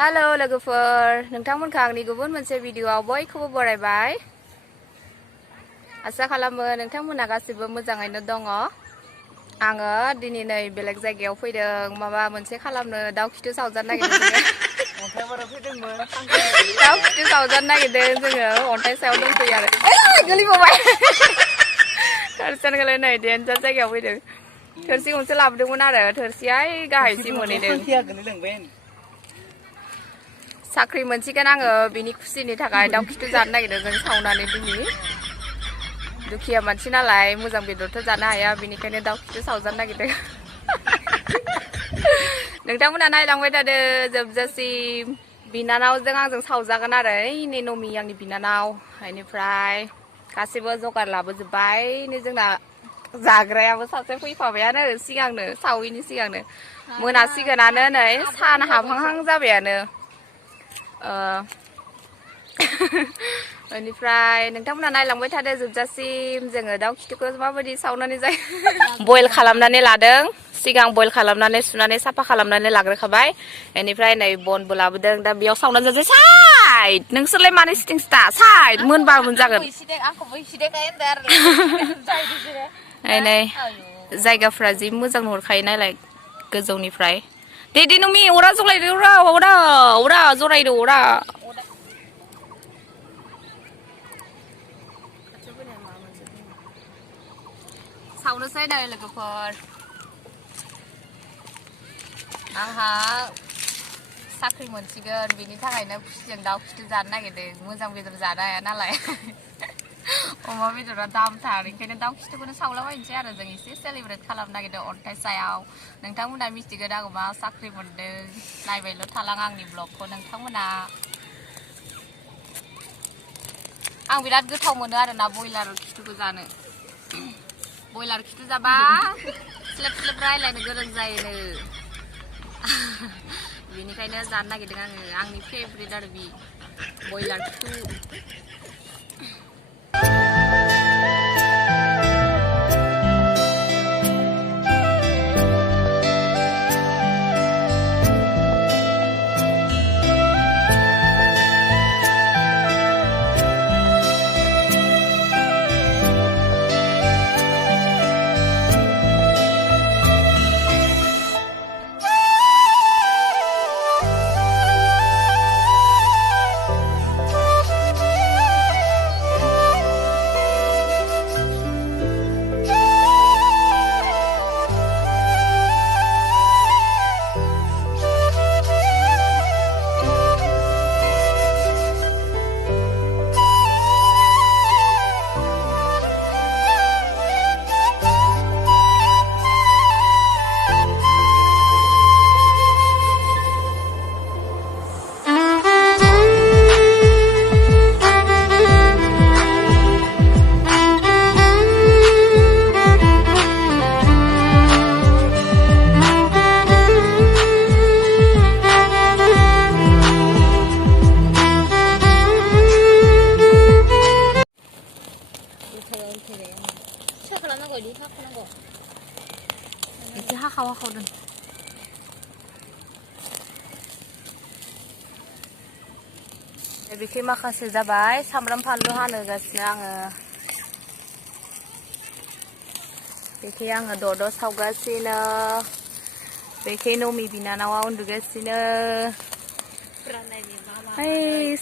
Hello लोगोफोर नोंथांमोनखौ आंनि गुबुन मोनसे भिडिअआव बयखौबो बरायबाय आसा खालामो नोंथांमोना गासिबो मोजाङैनो दङ आङो दिनै नै बेलेग जायगायाव फैदों माबा मोनसे खालामनो दाउ खिथु सावजानो नागिरदों दाउ खिथु सावजानो नागिरदों जोङो अन्थाइ सायाव दंफैयो आरो गोलैबावबाय थोरसियानो नै देन्जार जायगायाव फैदों थोरसि गंसे लाबोदोंमोन आरो थोरसिया गाहायसिम मोनहैदों साख्रि मोनसिगोन आङो बिनि खुसिनि थाखाय दाउ खिथु जानो नागिरदों जों सावनानै दिनै दुखिया मानसि नालाय मोजां बेदरथ' जानो हाया बिनिखायनो दाउ खिथु सावजानो नागिरदों नोंथांमोना नायलांबाय थादो जोबजासिम बिनानावजों आंजों सावजागोन आरो नै नमि आंनि बिनानाव बेनिफ्राय गासैबो जगार लाबोजोब्बाय जोंना जाग्रायाबो सासे फैफाबायानो सिगांनो सावैनि सिगांनो मोनासिगोनानो नै सान हाबहांहां जाबायानो बेनिफ्राय नोंथांमोना नायलांबाय थादो जोबजासिम जोङो दाउ खिथुखौ माबायदि सावनानै जायो बयल खालामनानै लादों सिगां बयल खालामनानै सुनानै साफा खालामनानै लाग्रोखाबाय बेनिफ्राय नै बनबो लाबोदों दा बेयाव सावनानै जासै साइड नोंसोरलाय मानो सिटिं स्टा साइड मोनबा मोनजागोन नै जायगाफ्रा जि मोजां नुहुरखायो नालाय गोजौनिफ्राय दे नमि अरा जलायदो अरा जरायदो अरा सावनोसै नै लोगोफोर आंहा साख्रि मोनसिगोन बिनि थाखायनो खुसिजों दाउ खिथु जानो नागिरदों मोजां बेदर जानो हाया नालाय अमा बेदरा दामथार ओंखायनो दाउ खिथुखौनो सावलाबायनोसै आरो जों एसे सेलिब्रेट खालामनो नागिरदों अन्थाइ सायाव नोंथांमोना मिथिगोन आङो मा साख्रि मोनदों नायबायल' थालां आंनि ब्लगखौ नोंथांमोना आं बिराद गोथाव मोनो आरोना बयलार खिथुखौ जानो बयलार खिथु जाबा स्लेब स्लेब रायलायनो गोरों जायोनो बेनिखायनो जानो नागिरदों आङो आंनि फेभरेट आरो बि बयलार खिथु 이렇게 하카와거든. बेखै माखासे जाबाय सामब्राम फानलु हानोगासिनो आङो बेखै आङो दद' सावगासिनो बेखै नमि बिनानावा उन्दुगासिनो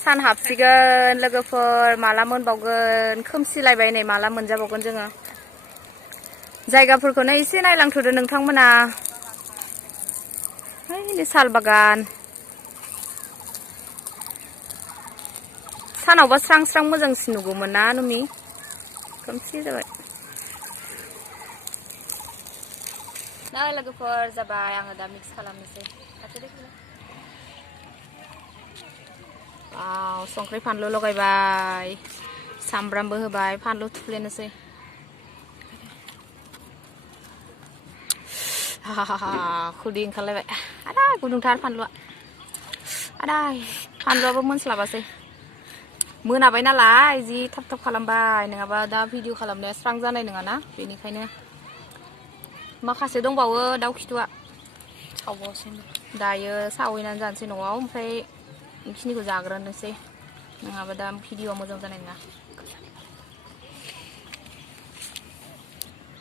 सान हाबसिगोन लोगोफोर माला मोनबावगोन खोमसिलायबाय नै माला मोनजाबावगोन जोङो जायगाफोरखौनो एसे नायलांथ'दो नोंथांमोना साल बागान सानावबा स्रां स्रां मोजांसिन नुगौमोन ना नमि खोमसि जाबाय ना लोगोफोर जाबाय आङो दा मिक्स खालामनोसै वाव संख्रि फानलु लगायबाय सामब्रामबो होबाय फानलु थुफ्लेनोसै खुदै ओंखारलायबाय आदा गुदुंथार फानलुआ आदा फानलुआबो मोनस्लाबासै मोनाबाय नालाय जि थाब थाब खालामबाय नङाबा दा भिडिअ खालामनाया स्रां जानाय नङाना बेनिखायनो माखासे दंबावो दाउ खिथुआ सावबावसै दायो सावैनानै जानोसै न'आव ओमफ्राय बेखिनिखौ जाग्रोनोसै नङाबा दा भिडिअ मोजां जानाय नङा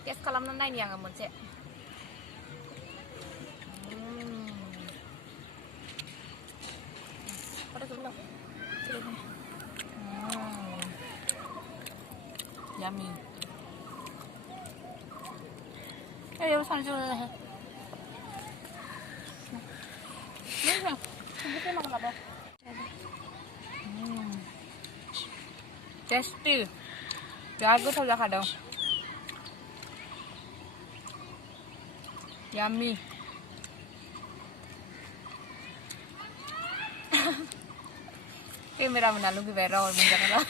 टेस्ट खालामनानै नायनि आङो मोनसे Yummy. Ê, yêu sao chưa này? Tasty. Gái cứ thôi ra hạt đâu. Yummy. Camera mình làm luôn cái vẻ rồi mình chẳng đó.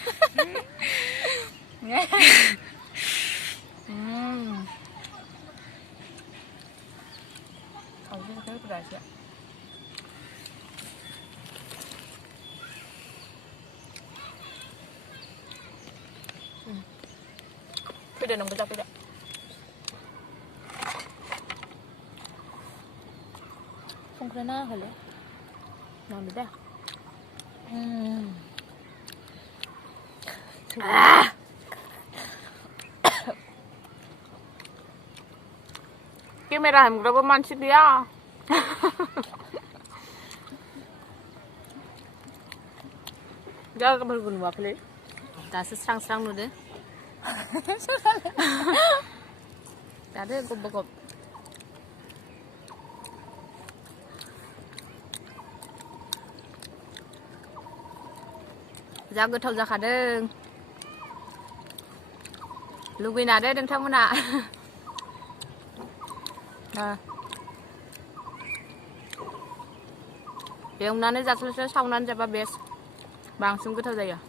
Nghe. Cái cái gì? Pwede nang kita pwede. Sungkra na halo. Nang beda. Camera hình berapa mancit dia? Jangan kembali gunung apa le? Tak serang-serang nu deh. Tak ada gop-gop. जा गोथाव जाखादों लुगैना दे नोंथांमोना एवनानै जास्लायस्लाय सावनानै जाबा best बांसिन गोथाव जायो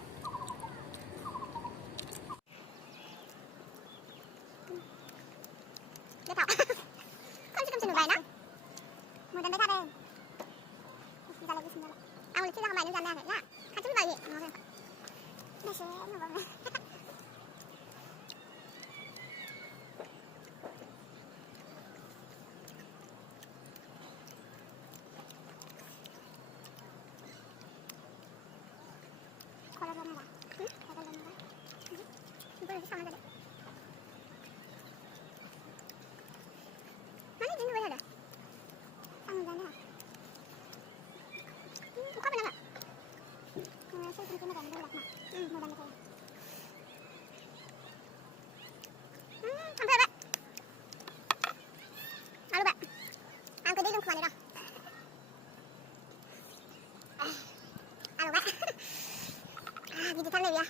Gitu kan ya.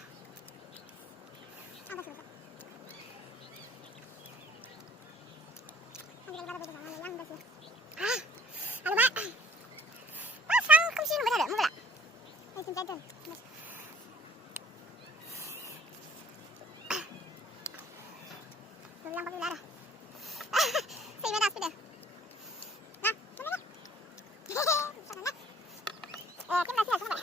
Apa sih? Ang ganda ba dito ng lang basi. Ano ba? Sang kung sino ba dito? Mo ba? Ay sinta doon. Tulang pa lara. Say ba dapat dito? Na, tuloy na. Sana na. Kim na siya, sana.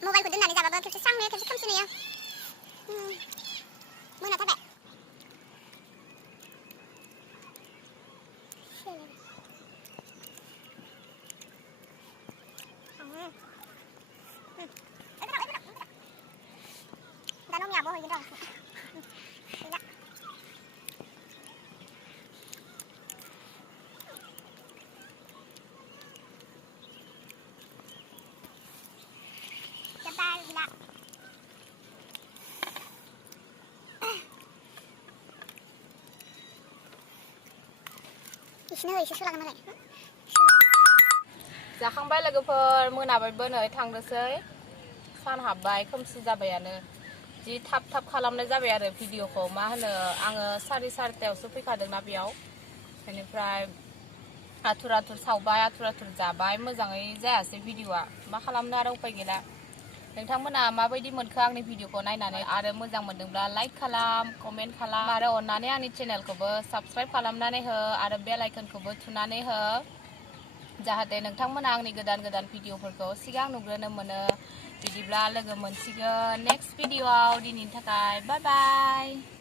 Mobile ko din na jaga ba kasi sang kasi kam sini ya. Mana tabe. Danom ya bo gitu. Tidak. Gila. Isna oi susu lagan lagi. जाखांबाय लोगोफोर मोनाबायबो नै थांदोसै सान हाबबाय खोमसि जाबायानो जि थाब थाब खालामनाय जाबाय आरो भिडिअखौ मा होनो आङो 4:30 फैखादोंना बेयाव बेनिफ्राय आथुर आथुर सावबाय आथुर आथुर जाबाय मोजाङै जायासै भिडिअआ मा खालामनो आरो उपाय गैला नोंथांमोना माबायदि मोनखो आंनि भिडिअखौ नायनानै आरो मोजां मोनदोंब्ला लाइक खालाम कमेन्ट खालाम आरो अननानै आंनि चेनेलखौबो साबस्क्राइब खालामनानै हो आरो बेल आइकनखौबो थुनानै हो जाहाथे नोंथांमोना आंनि गोदान गोदान भिडिअफोरखौ सिगां नुग्रोनो मोनो बिदिब्ला लोगो मोनसिगोन नेक्स्ट भिडिअआव दिनैनि थाखाय बाय बाय